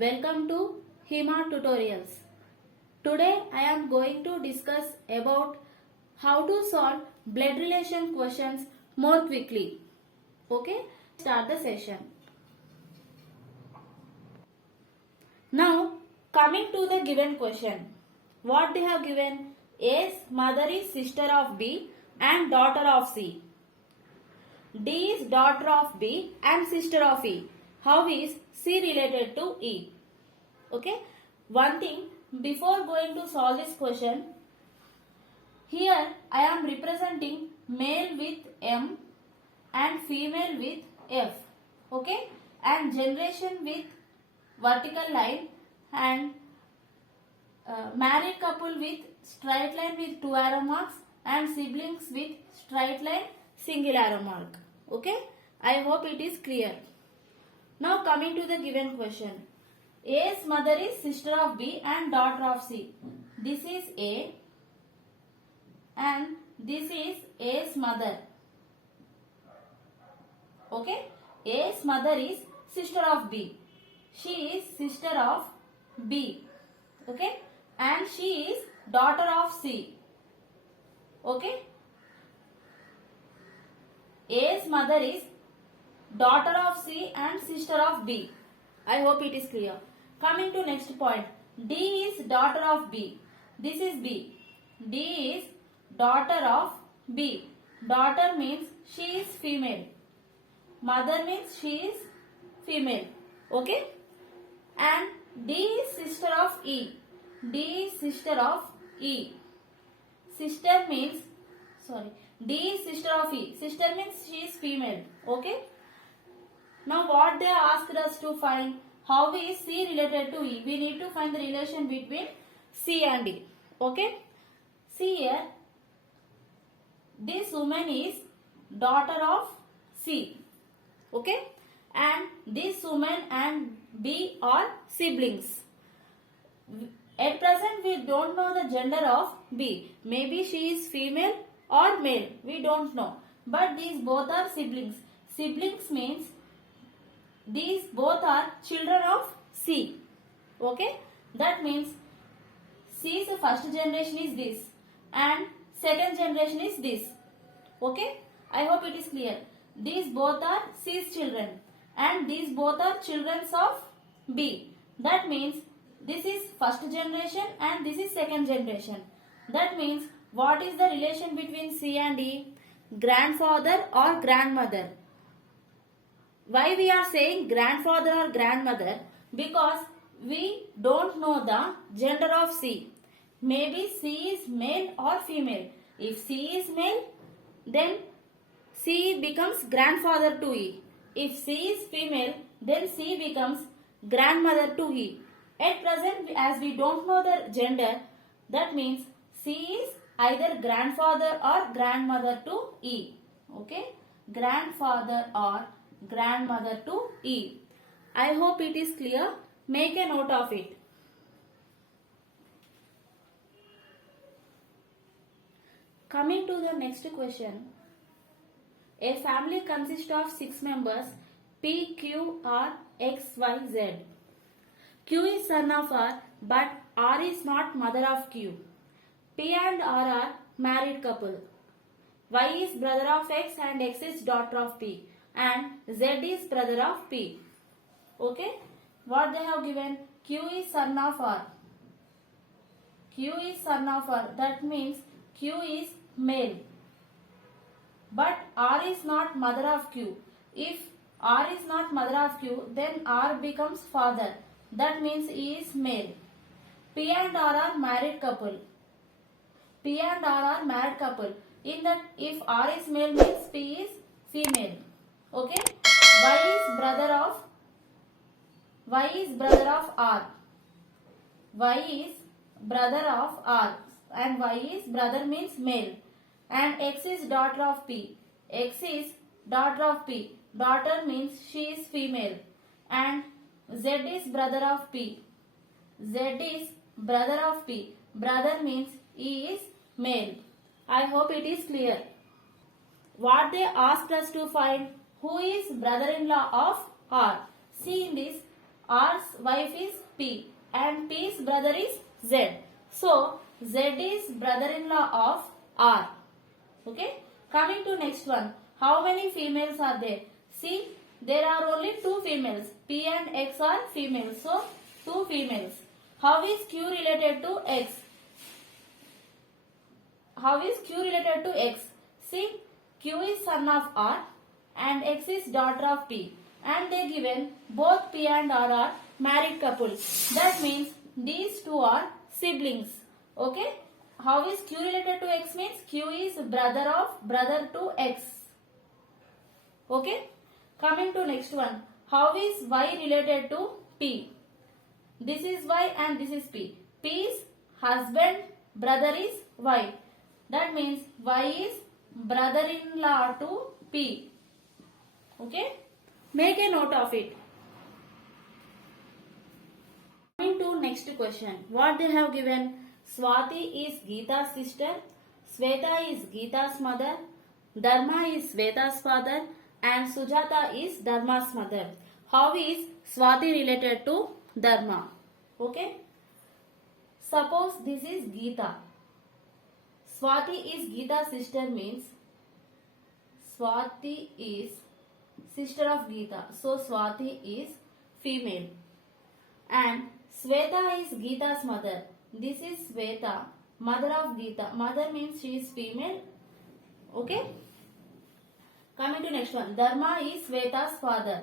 Welcome to HIMA Tutorials. Today I am going to discuss about how to solve blood relation questions more quickly. Okay, start the session. Now coming to the given question. What they have given? A's mother is sister of B and daughter of C. D is daughter of B and sister of E. How is C related to E? Okay. One thing, before going to solve this question, here I am representing male with M and female with F. Okay. And generation with vertical line and married couple with straight line with 2 arrow marks and siblings with straight line single arrow mark. Okay. I hope it is clear. Now coming to the given question. A's mother is sister of B and daughter of C. This is A and this is A's mother. Okay. A's mother is sister of B. She is sister of B. Okay. And she is daughter of C. Okay. A's mother is daughter of C and sister of B. I hope it is clear. Coming to next point. D is daughter of B. This is B. D is daughter of B. Daughter means she is female. Mother means she is female. Okay. And D is sister of E. D is sister of E. Sister means, D is sister of E. Sister means she is female. Okay. Now what they asked us to find, how is C related to E? We need to find the relation between C and E. Okay. See here, this woman is daughter of C. Okay. And this woman and B are siblings. At present we don't know the gender of B. Maybe she is female or male. We don't know. But these both are siblings. Siblings means these both are children of C. Okay. That means C's first generation is this and second generation is this. Okay. I hope it is clear. These both are C's children and these both are children of B. That means this is first generation and this is second generation. That means what is the relation between C and E? Grandfather or grandmother. Why we are saying grandfather or grandmother? Because we don't know the gender of C. Maybe C is male or female. If C is male, then C becomes grandfather to E. If C is female, then C becomes grandmother to E. At present, as we don't know the gender, that means C is either grandfather or grandmother to E. Okay? Grandfather or grandmother to E. I hope it is clear. Make a note of it. Coming to the next question. A family consists of 6 members P, Q, R, X, Y, Z. Q is son of R, but R is not mother of Q. P and R are married couple. Y is brother of X and X is daughter of P. And Z is brother of P. Okay. What they have given? Q is son of R. Q is son of R. That means Q is male. But R is not mother of Q. If R is not mother of Q, then R becomes father. That means he is male. P and R are married couple. P and R are married couple. In that, if R is male means P is female. Okay. Y is brother of R. Y is brother of R. And Y is brother means male. And X is daughter of P. X is daughter of P. Daughter means she is female. And Z is brother of P. Z is brother of P. Brother means he is male. I hope it is clear. What they asked us to find, who is brother-in-law of R? See in this, R's wife is P and P's brother is Z. So Z is brother-in-law of R. Okay. Coming to next one. How many females are there? See, there are only 2 females. P and X are females. So 2 females. How is Q related to X? How is Q related to X? See, Q is son of R and X is daughter of P. And they given both P and R are married couples. That means these 2 are siblings. Okay. How is Q related to X means Q is brother to X. Okay. Coming to next one. How is Y related to P? This is Y and this is P. P's husband brother is Y. That means Y is brother-in-law to P. Okay. Make a note of it. Coming to next question. What they have given? Swati is Geeta's sister. Sweta is Geeta's mother. Dharma is Sweta's father. And Sujata is Dharma's mother. How is Swati related to Dharma? Okay. Suppose this is Geeta. Swati is Geeta's sister means Swati is sister of Geeta. So Swati is female. And Sweta is Geeta's mother. This is Sweta, mother of Geeta. Mother means she is female. Okay. Coming to next one. Dharma is Sweta's father.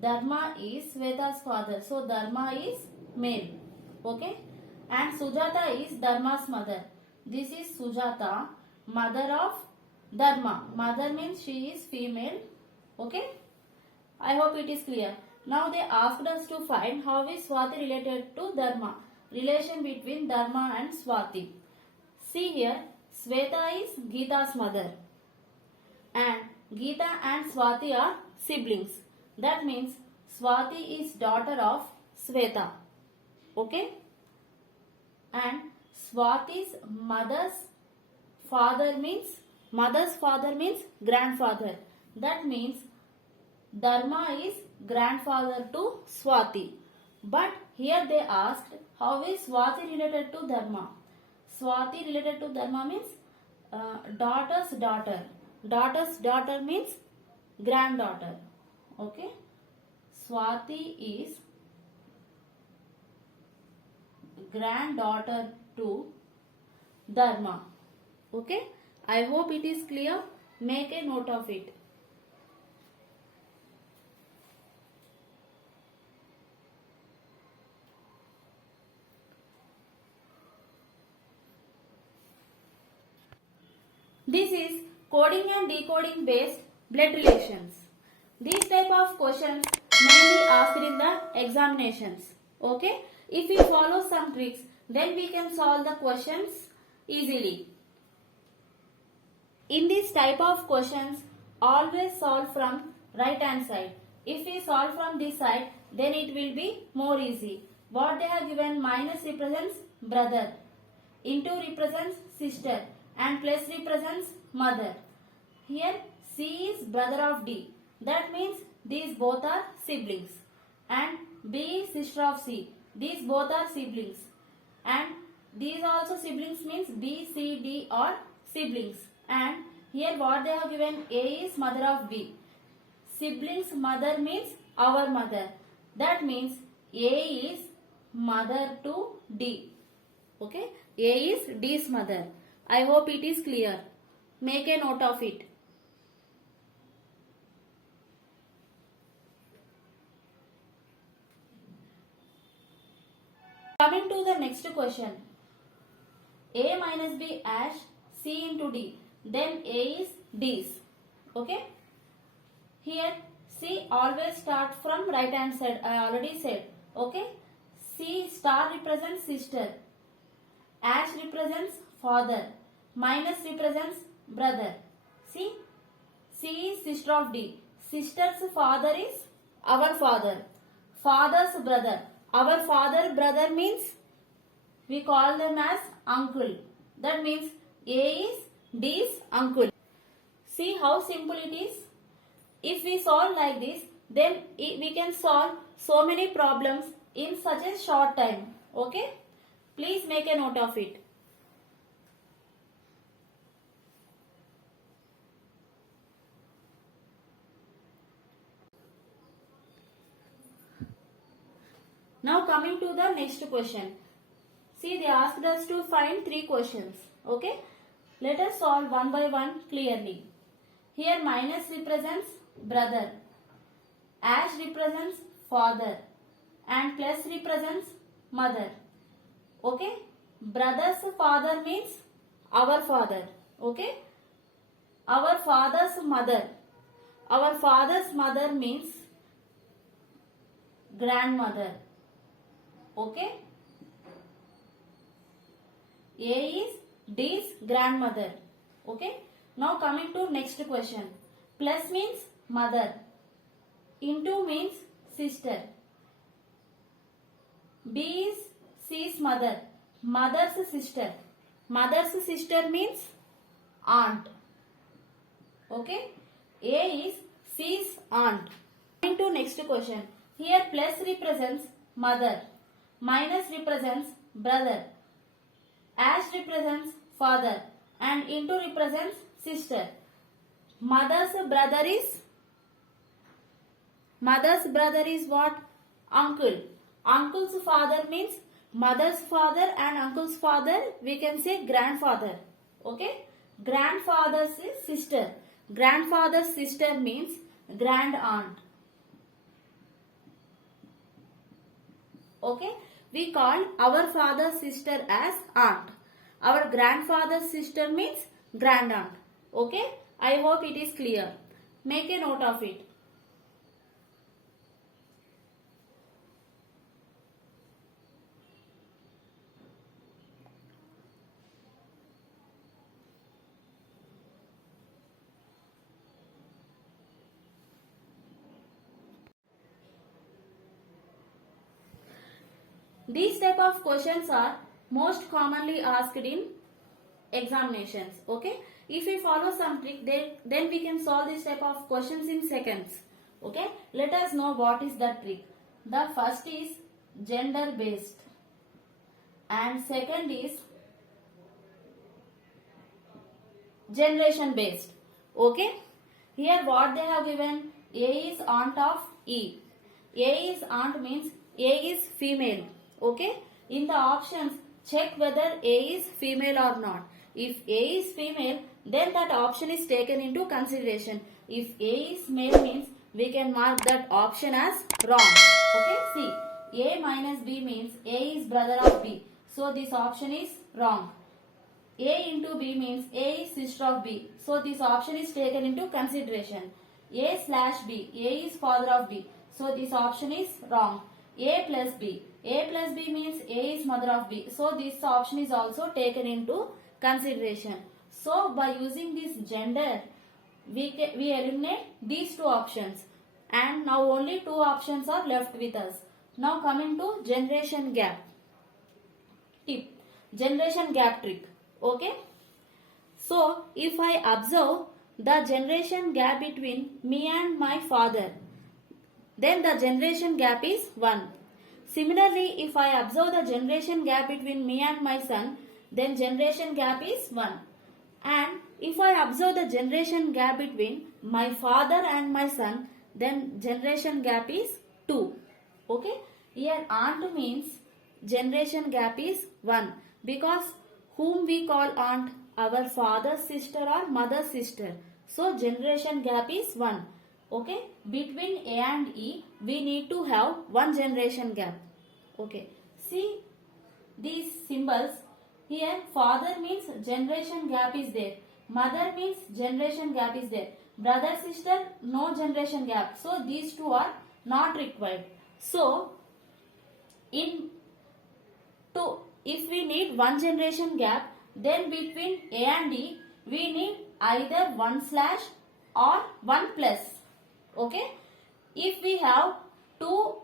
Dharma is Sweta's father. So Dharma is male. Okay. And Sujata is Dharma's mother. This is Sujata, mother of Dharma. Mother means she is female. Okay. I hope it is clear. Now they asked us to find how is Swati related to Dharma. Relation between Dharma and Swati. See here, Sweta is Geeta's mother. And Geeta and Swati are siblings. That means Swati is daughter of Sweta. Okay. And Swati's mother's father means grandfather. That means Dharma is grandfather to Swati. But here they asked how is Swati related to Dharma. Swati related to Dharma means daughter's daughter. Daughter's daughter means granddaughter. Okay. Swati is granddaughter to Dharma. Okay. I hope it is clear. Make a note of it. This is coding and decoding based blood relations. These type of questions may be asked in the examinations. Okay. If we follow some tricks, then we can solve the questions easily. In this type of questions, always solve from right hand side. If we solve from this side, then it will be more easy. What they have given, minus represents brother, into represents sister, and plus represents mother. Here C is brother of D. That means these both are siblings. And B is sister of C. These both are siblings. And these also siblings means B, C, D are siblings. And here what they have given, A is mother of B. Siblings mother means our mother. That means A is mother to D. Okay. A is D's mother. I hope it is clear. Make a note of it. Coming to the next question. A minus B as C into D. Then A is D's. Okay. Here C always start from right hand side. I already said. Okay. C star represents sister. Ash represents father. Minus represents brother. See. C is sister of D. Sister's father is our father. Father's brother. Our father brother means we call them as uncle. That means A is D's uncle. See how simple it is. If we solve like this, then we can solve so many problems in such a short time. Okay, please make a note of it. Now coming to the next question. See, they asked us to find 3 questions. Okay, let us solve one by one clearly. Here minus represents brother, ash represents father, and plus represents mother. Okay, brother's father means our father. Okay, our father's mother. Our father's mother means grandmother. Okay, A is D's grandmother. Okay, now coming to next question. Plus means mother, into means sister, B is C's mother, mother's sister. Mother's sister means aunt. Okay, A is C's aunt. Coming to next question. Here plus represents mother, minus represents brother, ash represents father, and into represents sister. Mother's brother is what? Uncle. Uncle's father means mother's father, and uncle's father we can say grandfather. Okay, grandfather's sister. Grandfather's sister means grand aunt. Okay, we call our father's sister as aunt. Our grandfather's sister means grand aunt. Okay, I hope it is clear. Make a note of it. These type of questions are most commonly asked in examinations. Okay, if we follow some trick, then we can solve this type of questions in seconds. Okay, let us know what is the trick. The first is gender based, and second is generation based. Okay, here what they have given, A is aunt of E. A is aunt means A is female. Okay, in the options check whether A is female or not. If A is female, then that option is taken into consideration. If A is male means we can mark that option as wrong. Okay, see, A minus B means A is brother of B. So this option is wrong. A into B means A is sister of B. So this option is taken into consideration. A slash B, A is father of B. So this option is wrong. A plus B. A plus B means A is mother of B. So this option is also taken into consideration. So by using this gender, we eliminate these 2 options. And now only 2 options are left with us. Now coming to generation gap tip. Generation gap trick. Okay. So if I observe the generation gap between me and my father, then the generation gap is 1. Similarly, if I observe the generation gap between me and my son, then generation gap is 1. And if I observe the generation gap between my father and my son, then generation gap is 2. Okay, here aunt means generation gap is 1, because whom we call aunt? Our father's sister or mother's sister. So generation gap is 1. Okay, between A and E we need to have 1 generation gap. Okay, see these symbols. Here father means generation gap is there, mother means generation gap is there, brother sister no generation gap. So these 2 are not required. So if we need 1 generation gap, then between A and E we need either 1 slash or 1 plus. Okay, if we have 2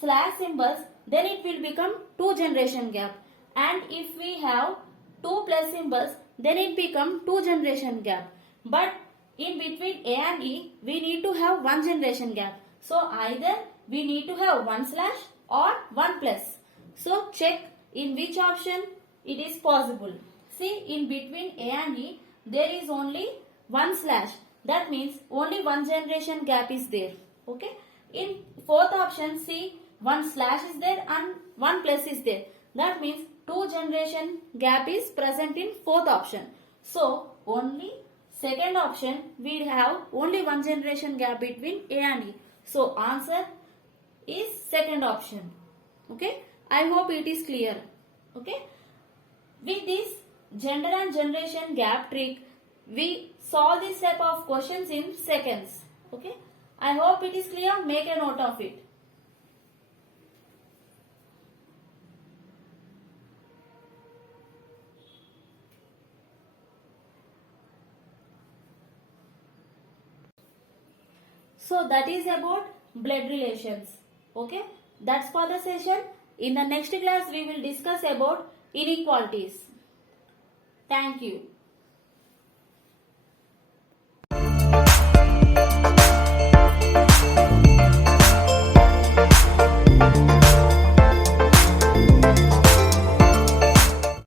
slash symbols, then it will become 2 generation gap, and if we have 2 plus symbols, then it become 2 generation gap. But in between A and E we need to have 1 generation gap. So either we need to have 1 slash or 1 plus. So check in which option it is possible. See, in between A and E there is only 1 slash. That means only one generation gap is there. Okay. In fourth option, see, 1 slash is there and 1 plus is there. That means 2 generation gap is present in fourth option. So only second option we have only 1 generation gap between A and E. So answer is second option. Okay. I hope it is clear. Okay. With this gender and generation gap trick, we solve this type of questions in seconds. Okay. I hope it is clear. Make a note of it. So that is about blood relations. Okay. That's for the session. In the next class we will discuss about inequalities. Thank you.